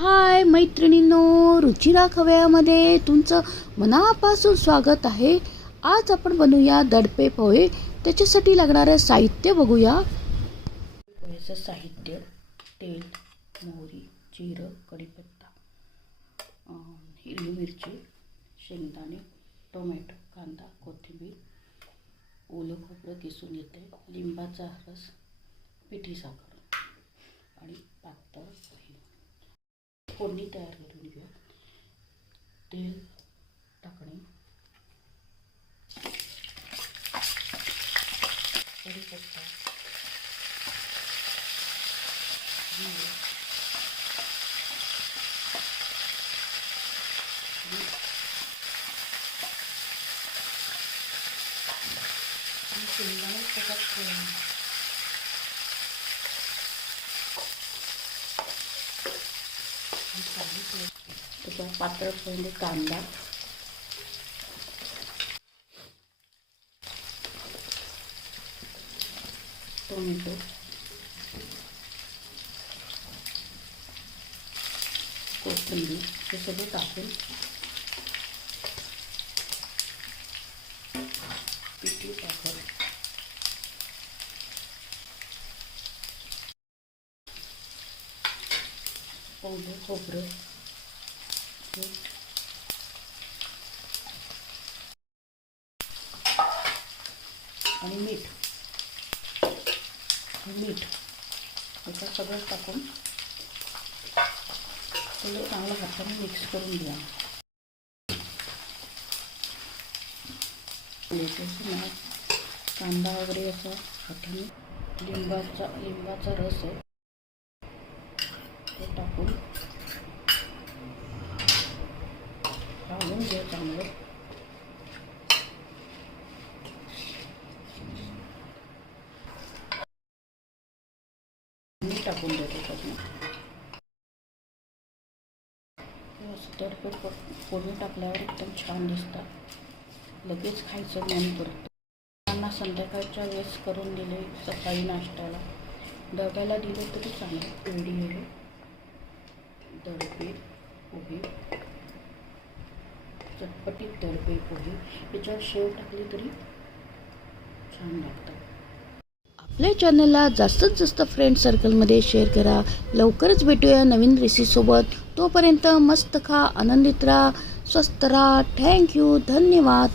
हाय मैत्रिणींनो, रुचिरा खव्यामध्ये तुमचं मनापासून स्वागत आहे। आज आपण बनवूया दडपे पोहे। त्याच्यासाठी लागणारं साहित्य बघूया। पोहेचं साहित्य: तेल, मोहरी, जिरं, कढीपत्ता, हिरवी मिरची, शेंगदाणे, टोमॅटो, कांदा, कोथिंबीर, ओलं खोबरं किसून येते, लिंबाचा रस, पिठी साखर आणि पातळ पोहे। फोडणी तयार करून घेऊया। तेल टाकणे, कढीपत्ता, जिरे, शेंगदाणे त्याच्यात त्याच्यात पातळ पोहे, कांदा, टोमॅटो, कोथिंबीर हे सगळं टाकून पिठी साखर, ओलं खोबरं आणि मीठ याच्यात सगळं टाकून सगळं चांगलं हाताने मिक्स करून घ्या। कांदा वगैरे असं हाताने, लिंबाचा रस आहे ते टाकून घालून घ्या चांगलं। टाकून देतो तर फोडणी टाकल्यावर एकदम छान दिसतात। लगेच खायचं मन करतं। त्यांना संध्याकाळच्या वेळेस करून दिले, सकाळी नाश्त्याला डब्याला दिले तरी चांगलं। पेढी आहे, दडपे पोहे, चटपटीत दडपे पोहे, याच्यावर शेव टाकली तरी छान लागतात। आपल्या चॅनलला जास्तीत जास्त फ्रेंड सर्कलमध्ये शेअर करा। लवकरच भेटूया नवीन रेसिपीसोबत। तोपर्यंत मस्त खा, आनंदित राहा, स्वस्त राहा। थँक्यू, धन्यवाद।